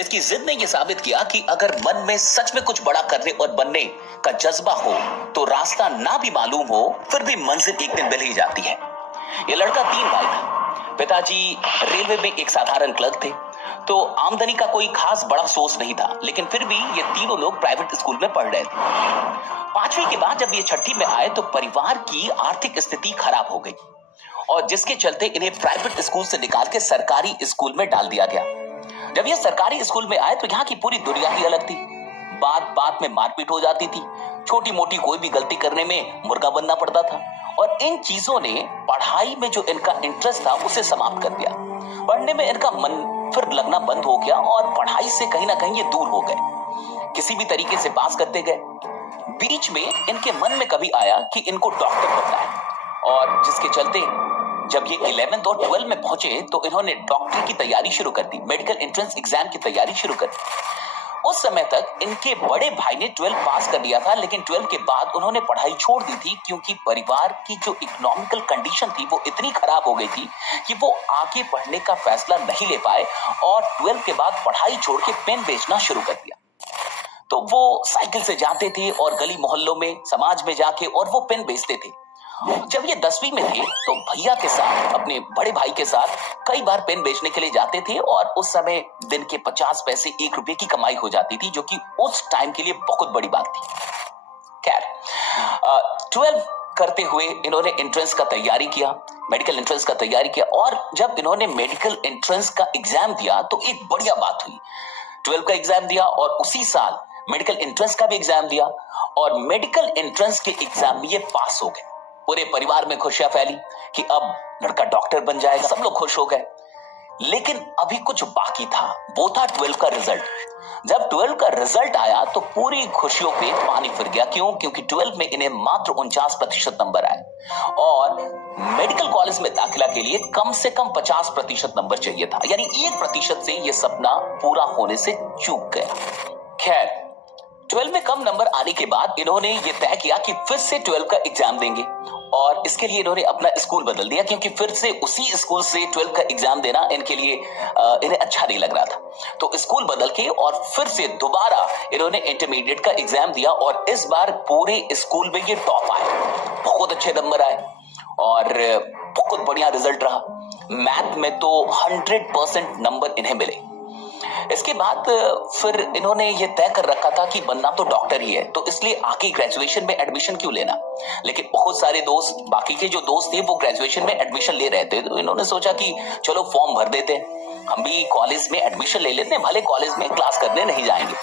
जिसकी जिद ने यह साबित किया कि अगर मन में सच में कुछ बड़ा करने और बनने का जज्बा हो तो रास्ता ना भी मालूम हो फिर भी मंजिल एक दिन मिल ही जाती है। यह लड़का 3 भाई था। पिताजी रेलवे में एक साधारण क्लर्क थे, तो आमदनी का कोई खास बड़ा सोर्स नहीं था, लेकिन फिर भी ये तीनों लोग प्राइवेट स्कूल में पढ़ रहे थे। 5वीं के बाद जब ये 6ठी में आए तो परिवार की आर्थिक स्थिति खराब हो गई और जिसके चलते इन्हें प्राइवेट स्कूल से निकाल के सरकारी स्कूल में डाल दिया गया। जब ये सरकारी स्कूल में आए तो यहाँ की पूरी दुनिया ही अलग थी। बात बात में मारपीट हो जाती थी, छोटी मोटी कोई भी गलती करने में मुर्गा बनना पड़ता था और इन चीजों ने पढ़ाई में जो इनका इंटरेस्ट था उसे समाप्त कर दिया। पढ़ने में इनका मन फिर लगना बंद हो गया और पढ़ाई से कहीं ना कहीं ये दूर हो गए। किसी भी तरीके से पास करते गए। बीच में इनके मन में कभी आया कि इनको डॉक्टर बनना है और जिसके चलते जब ये 11th और 12th में पहुंचे तो इन्होंने डॉक्टरी की तैयारी शुरू कर दी, मेडिकल एंट्रेंस एग्जाम की तैयारी शुरू कर दी। उस समय तक इनके बड़े भाई ने 12th पास कर लिया था, लेकिन 12th के बाद उन्होंने पढ़ाई छोड़ दी थी क्योंकि परिवार की जो इकोनॉमिकल कंडीशन थी वो इतनी खराब हो गई थी कि वो आगे पढ़ने का फैसला नहीं ले पाए और 12th के बाद पढ़ाई छोड़ के पेन बेचना शुरू कर दिया। तो वो साइकिल से जाते थे और गली मोहल्लों में समाज में जाके और वो पेन बेचते थे। जब ये 10वीं में थे तो भैया के साथ, अपने बड़े भाई के साथ कई बार पेन बेचने के लिए जाते थे और उस समय दिन के 50 पैसे 1 रुपए की कमाई हो जाती थी, जो कि उस टाइम के लिए बहुत बड़ी बात थी। खैर 12 करते हुए इन्होंने एंट्रेंस का तैयारी किया, मेडिकल एंट्रेंस का तैयारी किया और जब इन्होंने मेडिकल एंट्रेंस का एग्जाम दिया तो एक बढ़िया बात हुई। 12 का एग्जाम दिया और उसी साल मेडिकल एंट्रेंस का भी एग्जाम दिया और मेडिकल एंट्रेंस के एग्जाम में ये पास हो गए। पूरे परिवार में खुशियां फैली कि अब लड़का डॉक्टर बन जाएगा, सब लोग खुश हो गए। लेकिन अभी कुछ बाकी था, वो था 12 का रिजल्ट। जब 12 का रिजल्ट आया तो पूरी खुशियों पे पानी फिर गया। क्यों? क्योंकि 12 में इन्हें मात्र 49% नंबर आए और मेडिकल कॉलेज में दाखिला के लिए कम से कम 50% नंबर चाहिए था, यानी 1% से यह सपना पूरा होने से चूक गया। खैर 12 में कम नंबर आने के बाद इन्होंने ये तय किया कि फिर से 12 का एग्जाम देंगे और इसके लिए इन्होंने अपना स्कूल बदल दिया क्योंकि फिर से उसी स्कूल से 12 का एग्जाम देना इनके लिए इन्हें अच्छा नहीं लग रहा था। तो स्कूल बदल के और फिर से दोबारा इन्होंने इंटरमीडिएट का एग्जाम दिया और इस बार पूरे स्कूल में ये टॉप आए, बहुत अच्छे नंबर आए और बहुत बढ़िया रिजल्ट रहा। मैथ में तो 100% नंबर इन्हें मिले। इसके बाद फिर इन्होंने ये तय कर रखा था कि बनना तो डॉक्टर ही है, तो इसलिए आगे ग्रेजुएशन में एडमिशन क्यों लेना। लेकिन बहुत सारे दोस्त, बाकी के जो दोस्त थे वो ग्रेजुएशन में एडमिशन ले रहे थे, तो इन्होंने सोचा कि चलो फॉर्म भर देते हैं, हम भी कॉलेज में एडमिशन ले लेते हैं, भले कॉलेज में क्लास करने नहीं जाएंगे।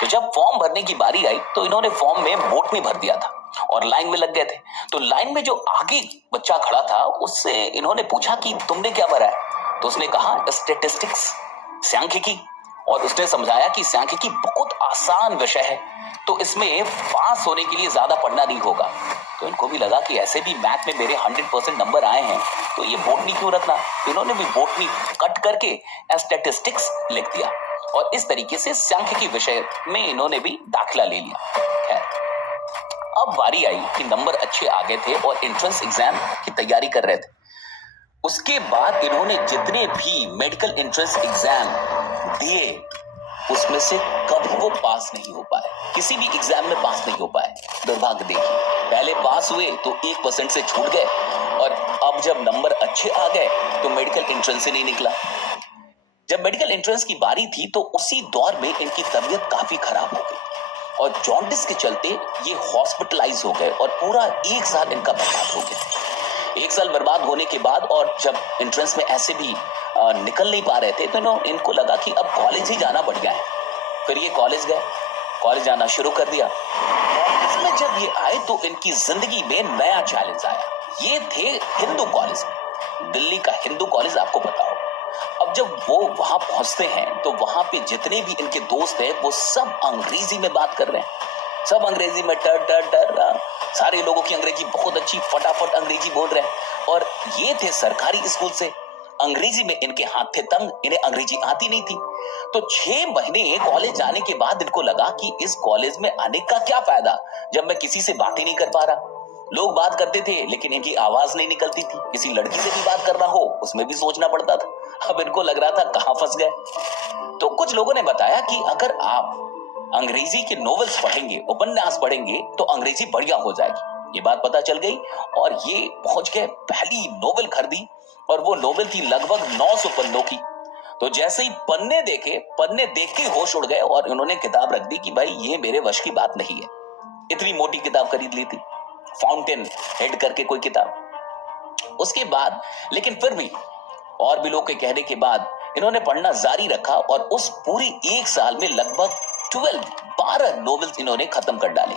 तो जब फॉर्म भरने की बारी आई तो इन्होंने फॉर्म में बोटनी भर दिया था और लाइन में लग गए थे। तो लाइन में जो आगे बच्चा खड़ा था उससे इन्होंने पूछा कि तुमने क्या भरा है, तो उसने कहा स्टैटिस्टिक्स, सांख्यिकी, और उसने समझाया कि सांख्यिकी बहुत आसान विषय है तो इसमें पास होने के लिए ज्यादा पढ़ना नहीं होगा। तो इनको भी लगा कि ऐसे भी मैथ में मेरे 100% नंबर आए हैं तो ये बोटनी क्यों रखना। तो इन्होंने भी बोटनी कट करके स्टैटिस्टिक्स लिख दिया और इस तरीके से सांख्यिकी विषय में इन्होंने भी दाखिला ले लिया। खैर अब बारी आई कि नंबर अच्छे आ गए थे और एंट्रेंस एग्जाम की तैयारी कर रहे थे। उसके बाद इन्होंने जितने भी मेडिकल एंट्रेंस एग्जाम दिए उसमें से कभी वो पास नहीं हो पाए, किसी भी एग्जाम में पास नहीं हो पाए। दुर्भाग्य देखिए, पहले पास हुए तो 1% से छूट गए और अब जब नंबर अच्छे आ गए तो मेडिकल एंट्रेंस से नहीं निकला। जब मेडिकल एंट्रेंस की बारी थी तो उसी दौर में इनकी तबीयत काफी खराब हो गई और जॉन्डिस के चलते ये हॉस्पिटलाइज हो गए और पूरा 1 साल इनका बर्बाद हो गया। 1 साल बर्बाद होने के बाद और जब एंट्रेंस में ऐसे भी निकल नहीं पा रहे थे तो इनको लगा कि अब कॉलेज ही जाना बढ़िया है। फिर ये कॉलेज गए, कॉलेज जाना शुरू कर दिया। कॉलेज में जब ये आए तो इनकी जिंदगी में नया चैलेंज आया। ये थे हिंदू कॉलेज में, दिल्ली का हिंदू कॉलेज, आपको पता हो। अब जब वो वहां पहुंचते हैं तो वहां पे जितने भी इनके दोस्त हैं वो सब अंग्रेजी में बात कर रहे हैं, सब अंग्रेजी में टर सारे लोगों की अंग्रेजी बहुत अच्छी, फटाफट अंग्रेजी बोल रहे हैं। और ये थे सरकारी स्कूल से, अंग्रेजी में इनके हाथ थे तंग, इन्हें अंग्रेजी आती नहीं थी। तो 6 महीने कॉलेज जाने के बाद इनको लगा कि इस कॉलेज में आने का क्या फायदा जब मैं किसी से बात ही नहीं कर पा रहा। लोग बात करते थे लेकिन इनकी आवाज नहीं निकलती थी, किसी लड़की से भी बात करना हो उसमें भी सोचना पड़ता था। अब इनको लग रहा था कहां फंस गए। तो कुछ लोगों ने बताया कि अगर आप अंग्रेजी के नॉवेल्स पढ़ेंगे, उपन्यास पढ़ेंगे, तो अंग्रेजी बढ़िया हो जाएगी। ये बात पता चल गई और ये पहुंच गए, पहली नॉवेल खरीदी और वो नॉवेल थी लगभग 900 पन्नों की। तो जैसे ही पन्ने देखे, पन्ने देख के होश उड़ गए और इन्होंने किताब रख दी कि भाई ये मेरे वश की बात नहीं है। इतनी मोटी किताब खरीद ली थी, फाउंटेन हेड करके कोई किताब। उसके बाद लेकिन फिर भी और भी लोग के कहने के बाद इन्होंने पढ़ना जारी रखा और उस पूरी एक साल में लगभग 12 नॉवेल्स इन्होंने खत्म कर डाले।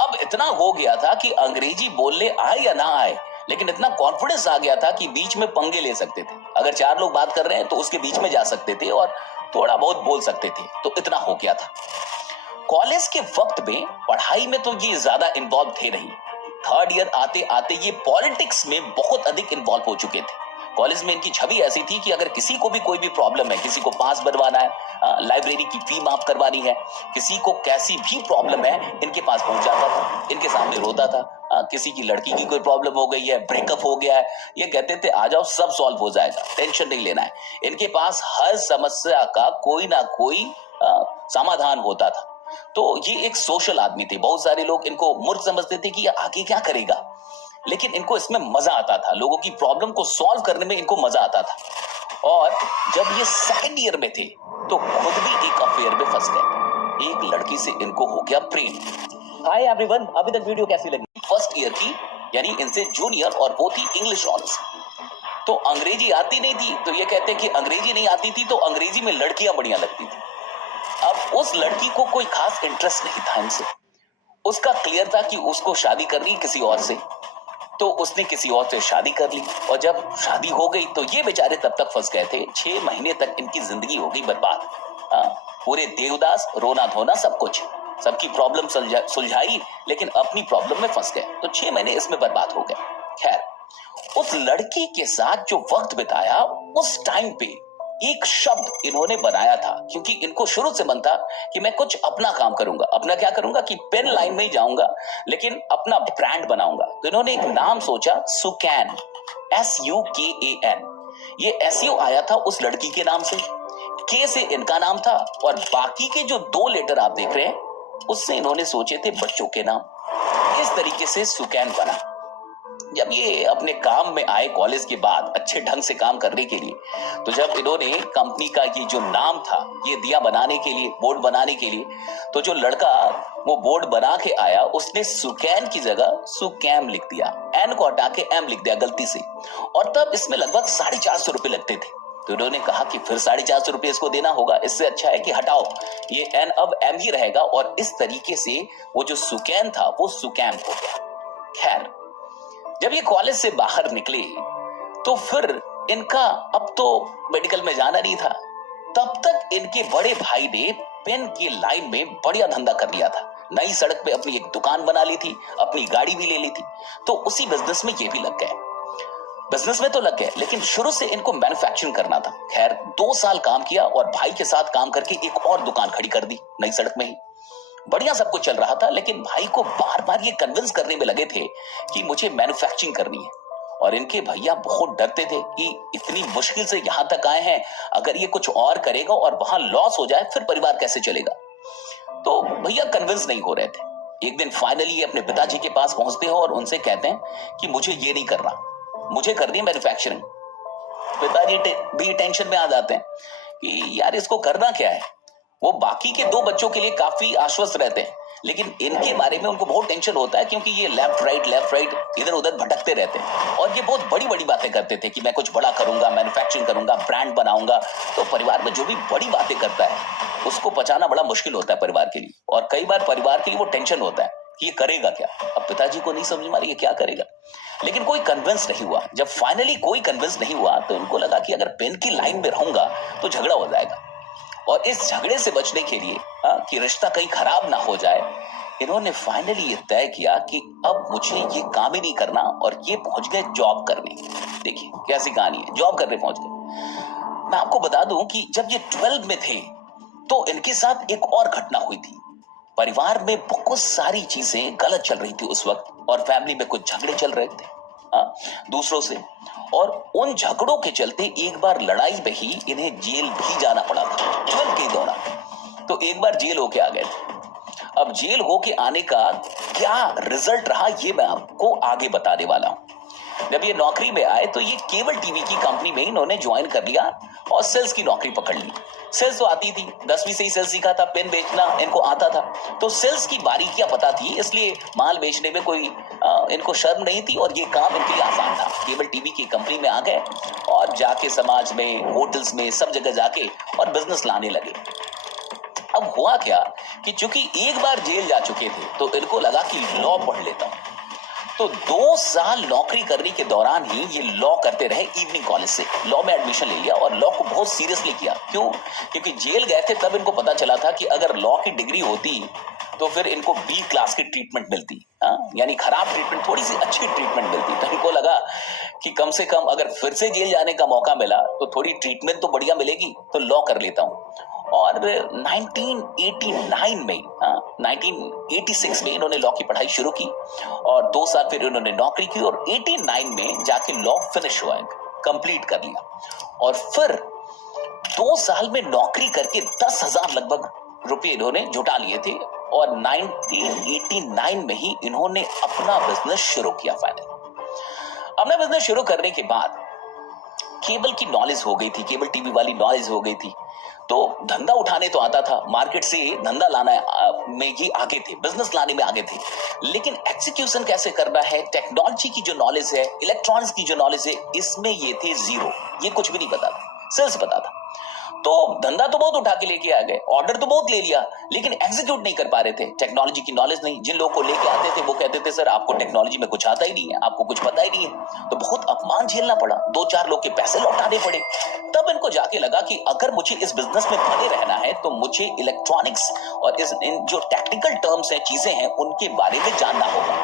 अब इतना हो गया था कि अंग्रेजी बोलने आए या ना आए, लेकिन इतना कॉन्फिडेंस आ गया था कि बीच में पंगे ले सकते थे। अगर 4 लोग बात कर रहे हैं तो उसके बीच में जा सकते थे और थोड़ा बहुत बोल सकते थे। तो इतना हो गया था। कॉलेज के वक्त में पढ़ाई में तो ये ज्यादा इन्वॉल्व थे नहीं। 3rd ईयर आते आते ये पॉलिटिक्स में बहुत अधिक इन्वॉल्व हो चुके थे। कॉलेज में इनकी छवि ऐसी थी कि अगर किसी को भी कोई भी प्रॉब्लम है, किसी को पास बनवाना है, लाइब्रेरी की फी माफ करवानी है, किसी को कैसी भी प्रॉब्लम है, इनके पास पहुंच जाता था, इनके सामने रोता था। किसी की लड़की की कोई प्रॉब्लम हो गई है, ब्रेकअप हो गया है, ये कहते थे आ जाओ सब सॉल्व हो जाएगा, टेंशन नहीं लेना है। इनके पास हर समस्या का कोई ना कोई समाधान होता था। तो ये एक सोशल आदमी थे। बहुत सारे लोग इनको मूर्ख समझते थे कि ये आगे क्या करेगा, लेकिन इनको इसमें मजा आता था। लोगों की प्रॉब्लम को सॉल्व करने में इनको मजा आता था। और जब ये 2nd ईयर में थे तो खुद भी एक अफेयर में फंस गए। एक लड़की से इनको हो गया प्रेम। हाय एवरीवन, अभी तक वीडियो कैसी लगी? 1st ईयर की, यानी इनसे जूनियर, और वो थी इंग्लिश ऑनर्स। तो अंग्रेजी आती नहीं थी, तो ये कहते कि अंग्रेजी नहीं आती थी तो अंग्रेजी में लड़कियां बढ़िया लगती थी। अब उस लड़की को कोई खास इंटरेस्ट नहीं था इनसे। उसका क्लियर था कि उसको शादी करनी है किसी और से, तो उसने किसी और से शादी कर ली। और जब शादी हो गई तो ये बेचारे तब तक फंस गए थे। 6 महीने तक इनकी जिंदगी हो गई बर्बाद। पूरे देवदास, रोना धोना सब कुछ, सबकी प्रॉब्लम सुलझाई, लेकिन अपनी प्रॉब्लम में फंस गए। तो 6 महीने इसमें बर्बाद हो गए। खैर, उस लड़की के साथ जो वक्त बिताया, उस टाइम पे एक शब्द इन्होंने बनाया था, क्योंकि इनको शुरू से मन था कि मैं कुछ अपना काम करूंगा। अपना क्या करूंगा कि पेन लाइन में ही जाऊंगा, लेकिन अपना ब्रांड बनाऊंगा। तो इन्होंने एक नाम सोचा, सुकैन, SUKAN। ये SU आया था उस लड़की के नाम से, K से इनका नाम था, और बाकी के जो 2 लेटर आप देख रहे हैं उससे इन्होंने सोचे थे बच्चों के नाम। इस तरीके से सुकैन बना। जब ये अपने काम में आए कॉलेज के बाद अच्छे ढंग से काम करने के लिए, तो जब इन्होंने कंपनी का ये जो नाम था ये दिया बनाने के लिए, बोर्ड बनाने के लिए, तो जो लड़का वो बोर्ड बना के आया उसने सुकैन की जगह सुकैम लिख दिया। एन को हटा के एम लिख दिया गलती से। और तब इसमें लगभग 450 रुपए लगते थे। तो इन्होंने कहा कि फिर 450 रुपए इसको देना होगा, इससे अच्छा है कि हटाओ, ये एन अब एम ही रहेगा। और इस तरीके से वो जो सुकैन था वो सुकैम हो गया। खैर, जब ये कॉलेज से बाहर निकले तो फिर इनका अब तो मेडिकल में जाना नहीं था। तब तक इनके बड़े भाई ने पेन की लाइन में बढ़िया धंधा कर लिया था। नई सड़क पे अपनी एक दुकान बना ली थी, अपनी गाड़ी भी ले ली थी। तो उसी बिजनेस में ये भी लग गए। बिजनेस में तो लग गए, लेकिन शुरू से इनको मैन्युफैक्चरिंग करना था। खैर, 2 साल काम किया और भाई के साथ काम करके एक और दुकान खड़ी कर दी नई सड़क में ही। बढ़िया सब कुछ चल रहा था, लेकिन भाई को बार बार ये कन्विंस करने में लगे थे कि मुझे मैन्युफैक्चरिंग करनी है। और इनके भैया बहुत डरते थे कि इतनी मुश्किल से यहां तक आए हैं, अगर ये कुछ और करेगा और वहां लॉस हो जाए फिर परिवार कैसे चलेगा। तो भैया कन्विंस नहीं हो रहे थे। एक दिन फाइनली अपने पिताजी के पास पहुंचते हैं और उनसे कहते हैं कि मुझे ये नहीं करना, मुझे करनी है मैन्युफैक्चरिंग। पिताजी भी टेंशन में आ जाते हैं कि यार इसको करना क्या है। वो बाकी के 2 बच्चों के लिए काफी आश्वस्त रहते हैं, लेकिन इनके बारे में उनको बहुत टेंशन होता है, क्योंकि ये लेफ्ट राइट इधर उधर भटकते रहते हैं। और ये बहुत बड़ी बड़ी बातें करते थे कि मैं कुछ बड़ा करूंगा, मैन्युफैक्चरिंग करूंगा, ब्रांड बनाऊंगा। तो परिवार में जो भी बड़ी बातें करता है उसको पचाना बड़ा मुश्किल होता है परिवार के लिए। और कई बार परिवार के लिए वो टेंशन होता है कि ये करेगा क्या। अब पिताजी को नहीं समझ में आ रही है क्या करेगा, लेकिन कोई कन्विंस नहीं हुआ। जब फाइनली कोई कन्विंस नहीं हुआ तो इनको लगा कि अगर पेन की लाइन में रहूंगा तो झगड़ा हो जाएगा। और इस झगड़े से बचने के लिए कि रिश्ता कहीं खराब ना हो जाए, इन्होंने फाइनली ये तय किया कि अब मुझे ये काम ही नहीं करना। और ये पहुंच गए जॉब करने। देखिए कैसी कहानी है, जॉब करने पहुंच गए। मैं आपको बता दूं कि जब ये 12 में थे तो इनके साथ एक और घटना हुई थी। परिवार में बहुत सारी चीजें गलत चल रही थी उस वक्त, और फैमिली में कुछ झगड़े चल रहे थे। दूसरों से। और उन झगड़ों के चलते एक बार लड़ाई में ही इन्हें जेल भी जाना पड़ा था, जुल्म के दौरान। तो एक बार जेल होके आ गए थे। अब जेल होके आने का क्या रिजल्ट रहा ये मैं आपको आगे बताने वाला हूं। जब ये नौकरी में आए तो ये केबल टीवी की कंपनी में इन्होंने ज्वाइन कर लिया और सेल्स की नौकरी पकड़ ली। सेल्स तो आती थी, 10वीं से ही सेल्स सीखा था, पेन बेचना इनको आता था, तो सेल्स की बारीकियां पता थी, इसलिए माल बेचने में कोई इनको शर्म नहीं थी और ये काम इनके लिए आसान था। केबल टीवी की कंपनी में आ गए और जाके समाज में, होटल्स में, सब जगह जाके और बिजनेस लाने लगे। अब हुआ क्या कि चूंकि एक बार जेल जा चुके थे तो इनको लगा कि लॉ पढ़ लेता हूं। तो 2 साल नौकरी करने के दौरान ही ये लॉ करते रहे इवनिंग कॉलेज से। लॉ में एडमिशन ले लिया और लॉ को बहुत सीरियसली किया। क्यों? क्योंकि जेल गए थे तब इनको पता चला था कि अगर लॉ की डिग्री होती तो फिर इनको बी क्लास की ट्रीटमेंट मिलती, यानी खराब ट्रीटमेंट, थोड़ी सी अच्छी ट्रीटमेंट मिलती। तो इनको लगा कि कम से कम अगर फिर से जेल जाने का मौका मिला तो थोड़ी ट्रीटमेंट तो बढ़िया मिलेगी, तो लॉ कर लेता हूं। और 1989 में 1986 में इन्होंने लॉ की पढ़ाई शुरू की और 2 साल फिर इन्होंने नौकरी की और 89 में जाके लॉ फिनिश हुआ, कंप्लीट कर लिया। और फिर 2 साल में नौकरी करके 10,000 लगभग रुपए इन्होंने जुटा लिए थे और 1989 में ही इन्होंने अपना बिजनेस शुरू किया। फाइनल अपना बिजनेस शुरू करने के बाद केबल की नॉलेज हो गई थी, केबल टीवी वाली नॉलेज हो गई थी, तो धंधा उठाने तो आता था, मार्केट से धंधा लाना में ये आगे थे, बिजनेस लाने में आगे थे, लेकिन एग्जीक्यूशन कैसे करना है, टेक्नोलॉजी की जो नॉलेज है, इलेक्ट्रॉनिक्स की जो नॉलेज है, इसमें ये थे जीरो। ये कुछ भी नहीं पता था, सेल्स पता था। तो धंधा तो बहुत उठा के लेके आ गए, ऑर्डर तो बहुत ले लिया, लेकिन एग्जीक्यूट नहीं कर पा रहे थे। टेक्नोलॉजी की नॉलेज नहीं, जिन लोगों को लेके आते थे वो कहते थे सर आपको टेक्नोलॉजी में कुछ आता ही नहीं है, आपको कुछ पता ही नहीं है। तो बहुत अपमान झेलना पड़ा, 2-4 लोग के पैसे लौटाने पड़े। तब इनको जाके लगा कि अगर मुझे इस बिजनेस में बने रहना है तो मुझे इलेक्ट्रॉनिक्स और इन जो टेक्निकल टर्म्स हैं, चीजें हैं, उनके बारे में जानना होगा।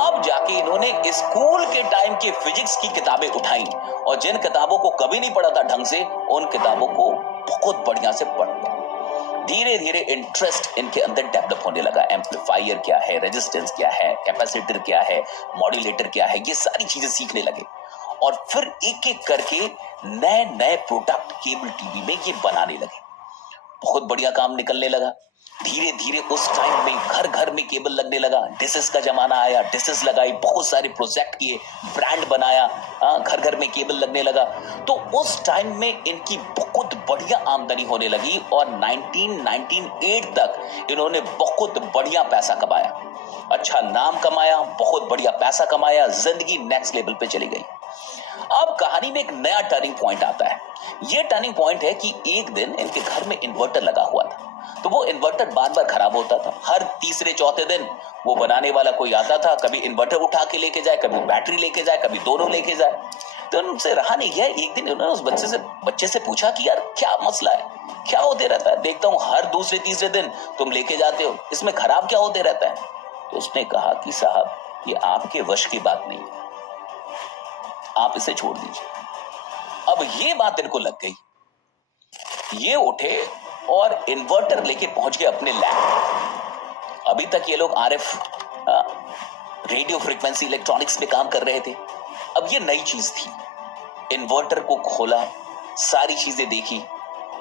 अब जाके इन्होंने स्कूल के टाइम के फिजिक्स की किताबें उठाई और जिन किताबों को कभी नहीं पढ़ा था ढंग से, उन किताबों को बहुत बढ़िया से पढ़ लिया। धीरे धीरे इंटरेस्ट इनके अंदर डेवलप होने लगा। एम्पलीफायर क्या है, रेजिस्टेंस क्या है, कैपेसिटर क्या है, मॉड्यूलेटर क्या है, ये सारी चीजें सीखने लगे और फिर एक एक करके नए नए प्रोडक्ट केबल टीवी में ये बनाने लगे। बहुत बढ़िया काम निकलने लगा। धीरे धीरे उस टाइम में घर घर में केबल लगने लगा, डिशेस का जमाना आया, डिशेस लगाई, बहुत सारे प्रोजेक्ट किए, ब्रांड बनाया, घर घर में केबल लगने लगा। तो उस टाइम में इनकी बहुत बढ़िया आमदनी होने लगी और 1998 तक इन्होंने बहुत बढ़िया पैसा कमाया, अच्छा नाम कमाया, बहुत बढ़िया पैसा कमाया, जिंदगी नेक्स्ट लेवल पे चली गई। अब कहानी में एक नया टर्निंग पॉइंट आता है। यह टर्निंग पॉइंट है कि एक दिन इनके घर में इन्वर्टर लगा हुआ था, तो वो इन्वर्टर बार बार खराब होता था। हर तीसरे चौथे दिन वो बनाने वाला कोई आता था, कभी इन्वर्टर उठा के लेके जाए, कभी बैटरी लेके जाए, कभी दोनों लेके जाए। तो उनसे रहा नहीं गया। एक दिन उन्होंने उस बच्चे से पूछा कि यार क्या मसला है, क्या होते रहता है, देखता हूं हर दूसरे तीसरे दिन तुम लेके जाते हो, इसमें खराब क्या होते रहता है। तो उसने कहा कि साहब ये आपके वश की बात नहीं है, आप इसे छोड़ दीजिए। अब ये बात इनको लग गई। ये उठे और इन्वर्टर लेके पहुंच गए अपने लैब। अभी तक ये लोग आरएफ रेडियो फ्रीक्वेंसी इलेक्ट्रॉनिक्स में काम कर रहे थे, अब ये नई चीज थी। इन्वर्टर को खोला, सारी चीजें देखी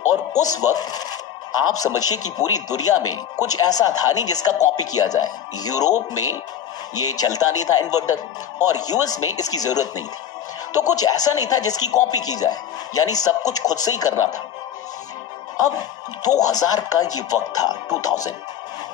और उस वक्त आप समझिए कि पूरी दुनिया में कुछ ऐसा था नहीं जिसका कॉपी किया जाए। यूरोप में ये चलता नहीं था इन्वर्टर और यूएस में इसकी जरूरत नहीं थी, तो कुछ ऐसा नहीं था जिसकी कॉपी की जाए, यानी सब कुछ खुद से ही करना था। अब 2000 का ये वक्त था, 2000,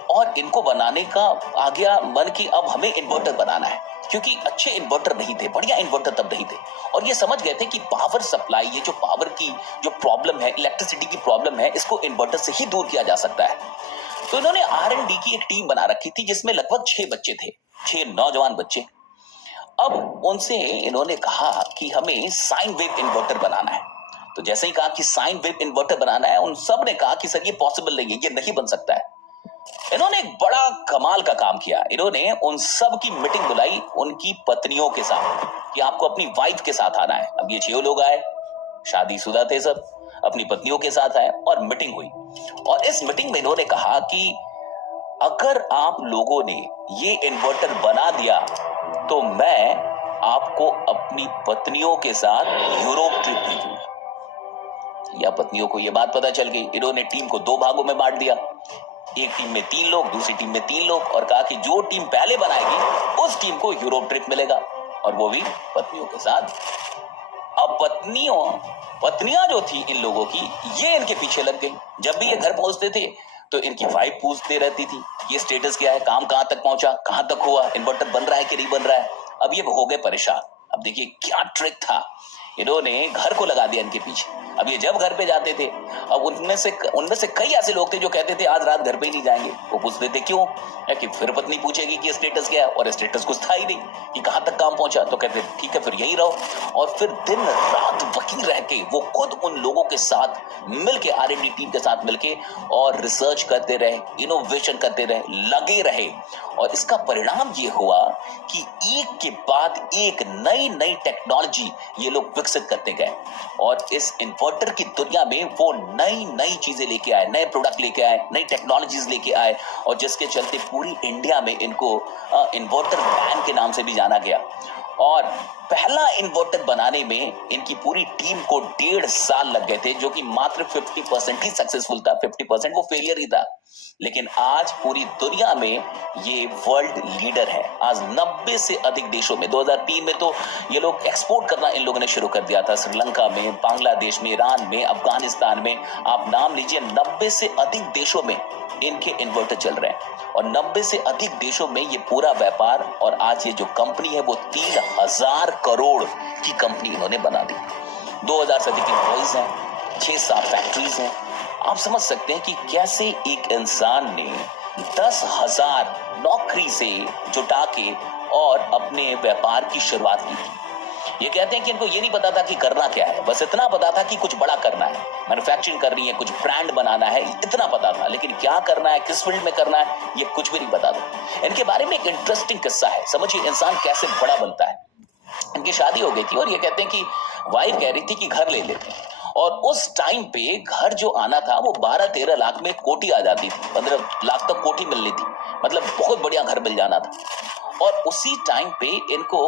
और इनको बनाने का आ गया मन कि अब हमें इन्वर्टर बनाना है, क्योंकि अच्छे इन्वर्टर नहीं थे, बढ़िया इन्वर्टर तब नहीं थे। और ये समझ गए थे कि पावर सप्लाई, ये जो पावर की जो प्रॉब्लम है, इलेक्ट्रिसिटी की प्रॉब्लम है, इसको इन्वर्टर से ही दूर किया जा सकता है। तो इन्होंने R&D की एक टीम बना रखी थी जिसमें लगभग 6 बच्चे थे, 6 नौजवान बच्चे। अब उनसे इन्होंने कहा कि हमें साइन वेव इन्वर्टर बनाना है। तो जैसे ही कहा कि साइन वेव इन्वर्टर बनाना है, उन सब ने कहा कि सर ये पॉसिबल नहीं है, ये नहीं बन सकता है। इन्होंने एक बड़ा कमाल का काम किया। इन्होंने उन सब की मीटिंग बुलाई उनकी पत्नियों के साथ कि आपको अपनी वाइफ के साथ आना है। अब ये 6 लोग आए, शादीशुदा थे सब, अपनी पत्नियों के साथ आए और मीटिंग हुई। और इस मीटिंग में इन्होंने कहा कि अगर आप लोगों ने ये इन्वर्टर बना दिया तो मैं आपको अपनी पत्नियों के साथ यूरोप ट्रिप भेजूंगा। या पत्नियों को यह बात पता चल गई, इन्होंने टीम को 2 भागों में बांट दिया। एक टीम में 3 लोग, दूसरी टीम में 3 लोग, और कहा कि जो टीम पहले बनाएगी उस टीम को यूरोप ट्रिप मिलेगा, और वो भी पत्नियों के साथ। अब पत्नियां जो थी इन लोगों की, ये इनके पीछे लग गई। जब भी ये घर पहुंचते थे तो इनकी वाइफ पूछते रहती थी ये स्टेटस क्या है, काम कहां तक पहुंचा, कहां तक हुआ, इन्वर्टर बन रहा है कि नहीं बन रहा है। अब ये हो गए परेशान। अब देखिए क्या ट्रिक था, इन्होंने घर को लगा दिया इनके पीछे। अब ये जब घर पे जाते थे, अब उनमें से कई ऐसे लोग थे जो कहते थे आज रात घर पे ही नहीं जाएंगे। वो पूछते थे क्यों, कि फिर पत्नी पूछेगी कि स्टेटस क्या है, और स्टेटस कुछ था ही नहीं कि कहां तक काम पहुंचा। तो कहते ठीक है फिर यही रहो, और फिर दिन रात वहीं रह के वो खुद उन लोगों के साथ मिलके, R&D टीम के साथ मिलके और रिसर्च करते रहे, इनोवेशन करते रहे, लगे रहे। और इसका परिणाम ये हुआ कि एक के बाद एक नई नई टेक्नोलॉजी ये लोग विकसित करते गए, और इस इन्वर्टर की दुनिया में वो नई नई चीजें लेके आए, नए प्रोडक्ट लेके आए, नई टेक्नोलॉजीज लेके आए, और जिसके चलते पूरी इंडिया में इनको इन्वर्टर मैन के नाम से भी जाना गया। और पहला इन्वर्टर बनाने में इनकी पूरी टीम को 1.5 साल लग गए थे, जो कि मात्र 50% ही सक्सेसफुल था, 50% वो फेलियर ही था। लेकिन आज पूरी दुनिया में ये वर्ल्ड लीडर है। आज 90 से अधिक देशों में, 2003 में तो ये लोग एक्सपोर्ट करना इन लोगों ने शुरू कर दिया था, श्रीलंका में, बांग्लादेश में, ईरान में, अफगानिस्तान में, आप नाम लीजिए, 90 से अधिक देशों में इनके इन्वर्टर चल रहे हैं, और 90 से अधिक देशों में ये पूरा व्यापार, और आज ये जो कंपनी है वो 3000 करोड़ की कंपनी इन्होंने बना दी। 2000 से अधिक एम्प्लॉइज हैं, 6-7 फैक्ट्रीज हैं। आप समझ सकते हैं कि कैसे एक इंसान ने 10,000 नौकरी से जुटा के और अपने व्यापार की शुरुआत की थी। ये कहते हैं कि इनको ये नहीं पता था कि करना क्या है, बस इतना पता था कि कुछ बड़ा करना है, मैन्युफैक्चरिंग करनी है, कुछ ब्रांड बनाना है, इतना पता था। लेकिन क्या करना है, किस फील्ड में करना है, ये कुछ भी नहीं पता था। इनके बारे में एक इंटरेस्टिंग किस्सा है, समझिए इंसान कैसे बड़ा बनता है। इनकी शादी हो गई थी, और ये कहते हैं कि वाइफ कह रही थी कि घर ले लेते हैं, और उस टाइम पे घर जो आना था वो 12-13 लाख में कोठी आ जाती थी, 15 लाख तक कोठी मिलनी थी, मतलब बहुत बढ़िया घर मिल जाना था। और उसी टाइम पे इनको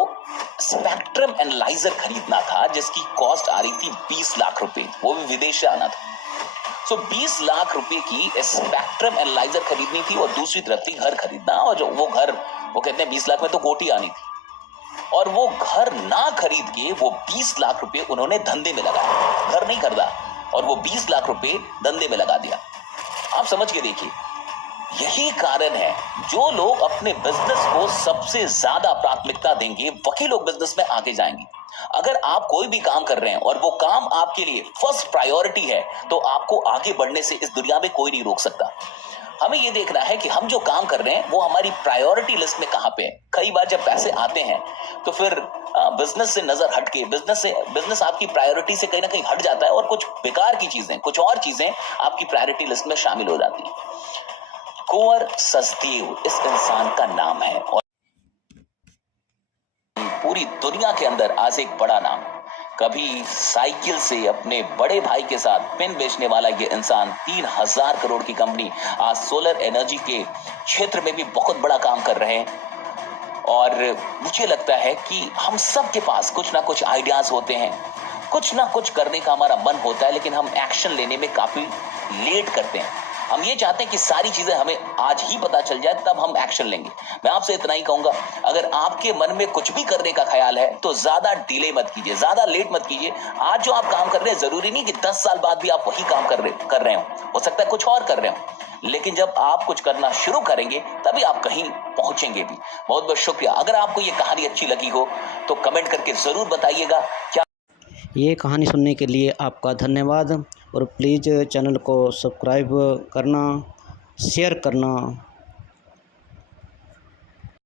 स्पेक्ट्रम एनालाइजर खरीदना था, जिसकी कॉस्ट आ रही थी 20 लाख रुपए, वो भी विदेश से आना था। 20 लाख रुपए की स्पेक्ट्रम एनालाइजर खरीदनी थी, और दूसरी तरफ थी घर खरीदना, और जो वो घर, वो कहते हैं 20 लाख में तो कोठी आनी थी, और वो घर ना खरीद के वो 20 लाख रुपए उन्होंने धंधे में लगाया। घर नहीं खरीदा, और वो 20 लाख रुपए धंधे में लगा दिया। आप समझ के देखिए, यही कारण है जो लोग अपने बिजनेस को सबसे ज्यादा प्राथमिकता देंगे वही लोग बिजनेस में आगे जाएंगे। अगर आप कोई भी काम कर रहे हैं और वो काम आपके लिए फर्स्ट प्रायोरिटी है, तो आपको आगे बढ़ने से इस दुनिया में कोई नहीं रोक सकता। हमें ये देखना है कि हम जो काम कर रहे हैं वो हमारी प्रायोरिटी लिस्ट में कहां पे है। कई बार जब पैसे आते हैं तो फिर बिजनेस से नजर हट के, बिजनेस आपकी प्रायोरिटी से कहीं ना कहीं हट जाता है, और कुछ बेकार की चीजें, कुछ और चीजें आपकी प्रायोरिटी लिस्ट में शामिल हो जाती है। कुंवर सचदेव इस इंसान का नाम है, और पूरी दुनिया के अंदर आज एक बड़ा नाम। कभी साइकिल से अपने बड़े भाई के साथ पेन बेचने वाला ये इंसान 3000 करोड़ की कंपनी, आज सोलर एनर्जी के क्षेत्र में भी बहुत बड़ा काम कर रहे हैं। और मुझे लगता है कि हम सब के पास कुछ ना कुछ आइडियाज होते हैं, कुछ ना कुछ करने का हमारा मन होता है, लेकिन हम एक्शन लेने में काफी लेट करते हैं। हम ये चाहते हैं कि सारी चीजें हमें आज ही पता चल जाए, तब हम एक्शन लेंगे। मैं आपसे इतना ही कहूंगा, अगर आपके मन में कुछ भी करने का ख्याल है तो ज्यादा डिले मत कीजिए, ज्यादा लेट मत कीजिए। आज जो आप काम कर रहे हैं, जरूरी नहीं कि 10 साल बाद भी आप वही काम कर रहे हो सकता है कुछ और कर रहे हो, लेकिन जब आप कुछ करना शुरू करेंगे तभी आप कहीं पहुंचेंगे भी। बहुत बहुत शुक्रिया। अगर आपको ये कहानी अच्छी लगी हो तो कमेंट करके जरूर बताइएगा। क्या ये कहानी सुनने के लिए आपका धन्यवाद, और प्लीज़ चैनल को सब्सक्राइब करना, शेयर करना